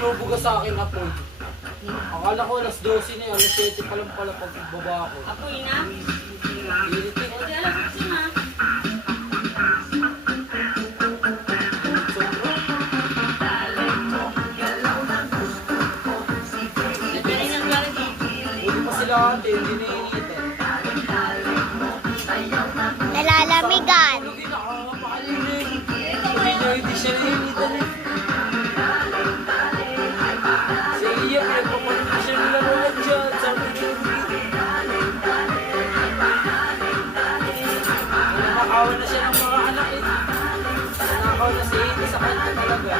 binubuga sa akin apoy. Akala ko alas 12 na yun, alas 7 pa lang pala pagbaba ko. Apoy na? Pilit eh. O di alas 8 na. Sobra. Nagkarin ng Clarity. Hindi pa sila ate, hindi naiinitan. Nalalamigan. Tulogin na, nakakapakalim eh. Sabi niya, hindi siya naiinitan eh. Si Iya, pinagpapalit na siya ng laruan dyan. Sabi niya, nakakawa na siya ng mga anak eh. Nakakawa na si Iya sa kanya talaga.